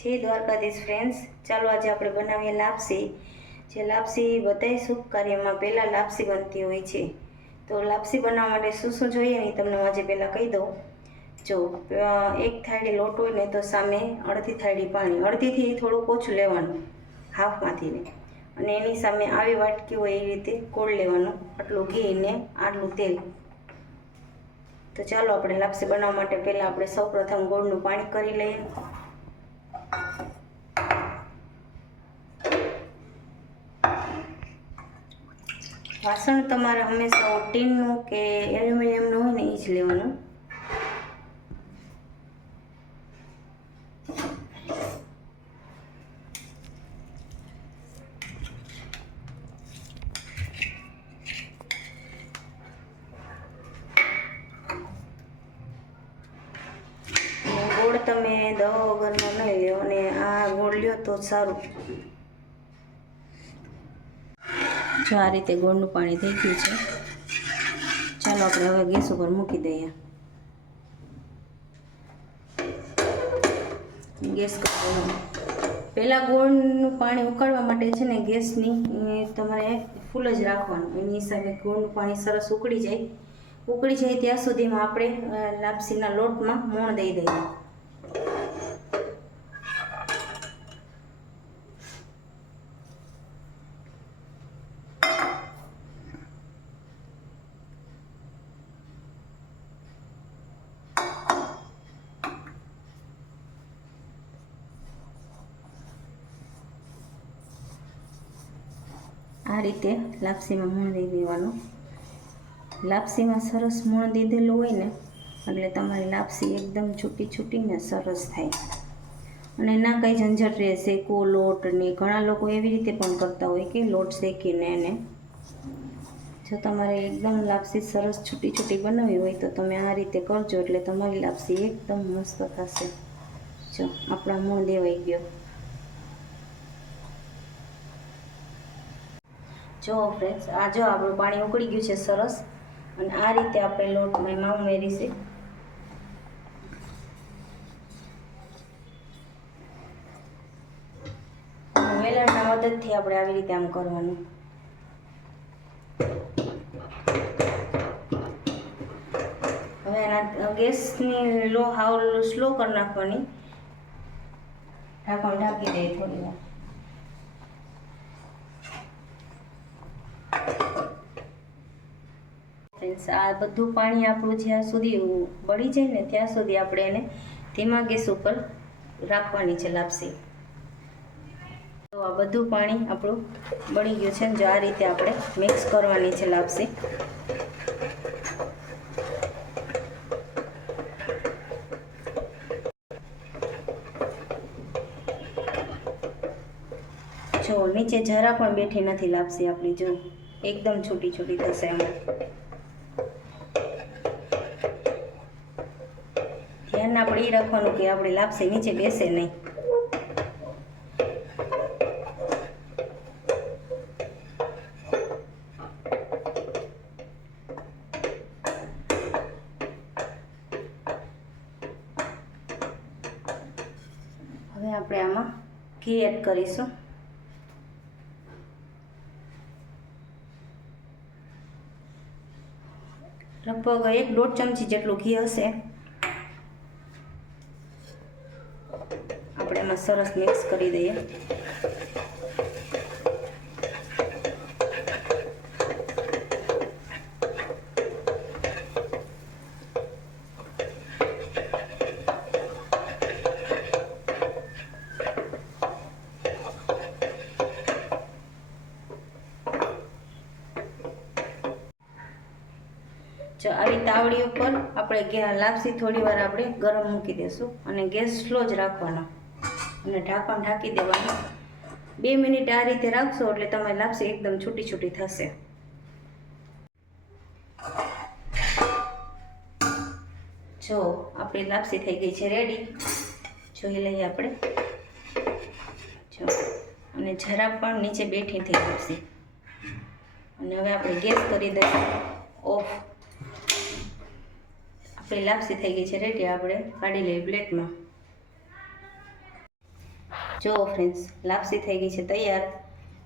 જય દ્વારકાધીશ ફ્રેન્ડ્સ, ચાલો આજે આપણે બનાવીએ લાપસી। જે લાપસી બધાય શુભ કાર્યમાં પહેલાં લાપસી બનતી હોય છે। તો લાપસી બનાવવા માટે શું શું જોઈએ ને તમને આજે પહેલાં કહી દઉં। જો એક થાળી લોટ હોય ને તો સામે અડધી થાળી પાણી, અડધીથી થોડુંક ઓછું લેવાનું, હાફમાંથી ને, અને એની સામે આવી વાટકી હોય એ રીતે ગોળ લેવાનું, આટલું ઘી ને આટલું તેલ। તો ચાલો આપણે લાપસી બનાવવા માટે પહેલાં આપણે સૌપ્રથમ ગોળનું પાણી કરી લઈએ। વાસણ તમારે હંમેશા ટીનનું કે એલ્યુમિનિયમનું હોય ને એ જ લેવાનું। ગોળ તમે દવા વગરનો નહીં લ્યો, અને આ ગોળ લ્યો તો સારું। જો આ રીતે ગોળનું પાણી થઈ ગયું છે, ચાલો આપણે હવે ગેસ ઉપર મૂકી દઈએ। ગેસ કરી પહેલાં ગોળનું પાણી ઉકાળવા માટે છે ને ગેસની તમારે ફૂલ જ રાખવાનું, એની હિસાબે ગોળનું પાણી સરસ ઉકળી જાય ત્યાં સુધીમાં આપણે લાપસીના લોટમાં મોણ દઈ દઈએ। આ રીતે લાપસીમાં મોણ દઈ દેવાનું। લાપસીમાં સરસ મોણ દીધેલું હોય ને એટલે તમારી લાપસી એકદમ છૂટી ને સરસ થાય, અને ના કંઈ ઝંઝટ રહે શેકવો લોટ ને। ઘણા લોકો એવી રીતે પણ કરતા હોય કે લોટ શેકીને એને, જો તમારે એકદમ લાપસી સરસ છૂટી બનાવવી હોય તો તમે આ રીતે કરજો, એટલે તમારી લાપસી એકદમ મસ્ત થશે। જો આપણા મોણ દેવાઈ ગયો। જો ફ્રેન્ડ્સ, આ જો આપણું પાણી ઉકળી ગયું છે સરસ, અને આ રીતે આપણે લોટમાં એમાં ઉમેરીશું। વેલણના મદદથી આપણે આવી રીતે આમ કરવાનું। હવે એના ગેસની હાવ સ્લો કરી નાખવાની, ઢાંકણ ઢાંકી દઈએ થોડી વાર। આ બધું પાણી આપણું જ્યાં સુધી બળી જાય ને ત્યાં સુધી આપણે એને ધીમા ગેસ ઉપર રાખવાની છે લાપસી। તો આ બધું પાણી આપણું બળી ગયું છે, જો આ રીતે આપણે મિક્સ કરવાની છે લાપસી। જો નીચે જરા પણ બેઠી નથી લાપસી આપણી, જો એકદમ છૂટી થશે આમાં। ધ્યાન આપણે એ રાખવાનું કે આપણી લાપસી નીચે બેસે નહીં। હવે આપણે આમાં ઘી એડ કરીશું। લગભગ 1-1.5 ચમચી જેટલું ઘી હશે। આપણે એમાં સરસ મિક્સ કરી દઈએ। જો આવી તાવડી ઉપર આપણે લાપસી થોડી વાર આપણે ગરમ મૂકી દઈશું, અને ગેસ સ્લો જ રાખવાનો, અને ઢાંકણ ઢાંકી દેવાનું। 2 મિનિટ આ રીતે રાખશો એટલે તમારી લાપસી એકદમ છૂટી થશે। જો આપણી લાપસી થઈ ગઈ છે રેડી, જોઈ લઈએ આપણે। જો અને જરા પણ નીચે બેઠી થઈ લાપસી, અને હવે આપણે ગેસ કરી દઈએ ઓફ। આપણી લાપસી થઈ ગઈ છે રેડી, આપણે કાઢી લઈએ પ્લેટમાં। જો ફ્રેન્ડ્સ, લાપસી થઈ ગઈ છે તૈયાર.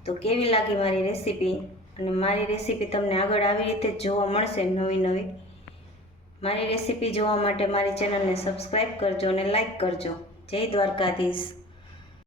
તો કેવી લાગી મારી રેસીપી? અને મારી રેસીપી તમને આગળ આવી રીતે જ જોવા મળશે નવી. મારી રેસીપી જોવા માટે મારી ચેનલને સબસ્ક્રાઈબ કરજો અને લાઈક કરજો. જય દ્વારકાધીશ.